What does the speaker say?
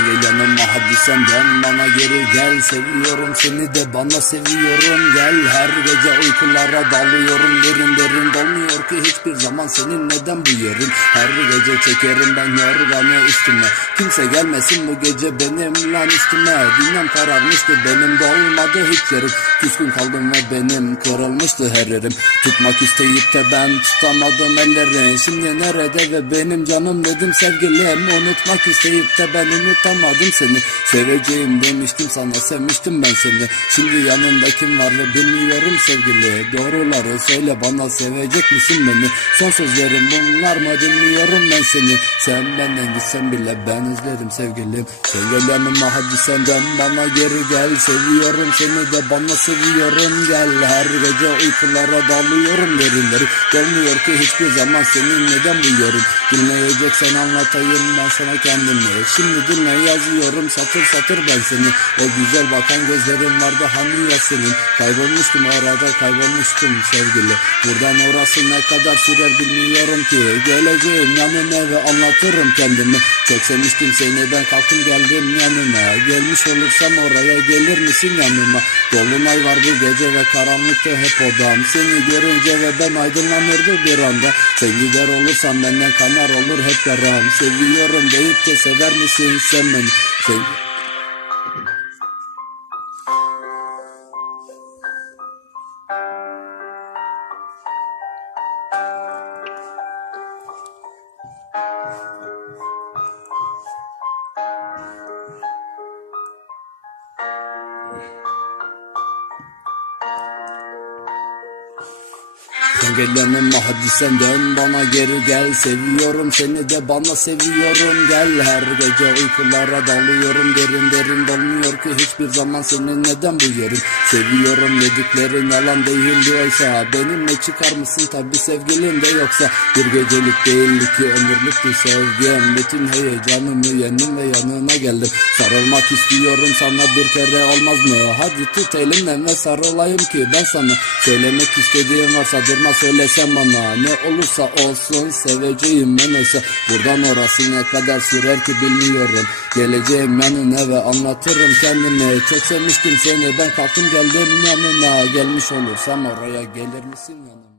Gel yanıma hadi sen dön bana geri gel. Seviyorum seni de bana seviyorum. Gel Her gece uykulara dalıyorum. Derin derin Dolmuyor ki hiçbir zaman senin neden bu yerin? Her gece çekerim ben yorganı üstüme. Kimse gelmesin bu gece benim lan üstüme. Dünyam kararmıştı benim de olmadı hiç yerim Küskün kaldım ve benim kırılmıştı her yerim. Tutmak isteyip de ben tutamadım ellerini. Şimdi nerede ve benim canım dedim sevgilim. Unutmak isteyip de ben unutamadım seni. Seveceğim demiştim sana sevmiştim ben seni. Şimdi yanında kim var ve bilmiyorum sevgili. Doğruları söyle bana sevecek misin beni? Son sözlerim bunlar mı dinliyorum ben seni. Sen benden gitsen bile ben özledim sevgilim. Sen gel yanıma hadi sen dön bana geri gel. Seviyorum seni de bana seviyorum gel Her gece uykulara dalıyorum derinleri. Gelmiyor ki hiçbir zaman senin neden duyuyorum Dinleyeceksen anlatayım ben sana kendimi. Şimdi dinle yazıyorum satır satır ben seni. O güzel bakan gözlerin vardı hani ya senin? Kaybolmuştum arada kaybolmuştum sevgili. Buradan orası ne kadar sürer bilmiyorum ki. Geleceğim yanına ve anlatırım kendimi. Çok sevmiştim seni ben kalktım geldim yanına Gelmiş olursam oraya gelir misin yanıma? Dolunay var bu gece ve karanlıktı hep odam. Seni görünce ve ben aydınlanırdı bir anda. Sen gider olursan benden kanar olur hep yaram. Seviyorum deyip de sever misin sen beni? Sen... Sen gel yanıma hadi sen dön. Bana geri gel. Seviyorum seni de bana seviyorum. Gel Her gece uykulara dalıyorum. Derin derin Dolmuyor ki hiçbir zaman senin neden bu yerin Seviyorum dediklerin yalan değildi oysa Benimle çıkar mısın? Tabi sevgilin de yoksa. Bir gecelik değil ki ömürlüktü sevgim. Bütün heyecanımı yendim ve yanına geldim. Sarılmak istiyorum. Sana bir kere olmaz mı? Hadi tut elimden ve sarılayım ki ben sana. Söylemek istediğim varsa durma söylesen bana Ne olursa olsun seveceğim ben oysa. Buradan orası ne kadar sürer ki bilmiyorum. Geleceğim yanına ve anlatırım kendimi Çok sevmiştim seni. Ben kalktım geldim yanına. Gelmiş olursam oraya gelir misin yanıma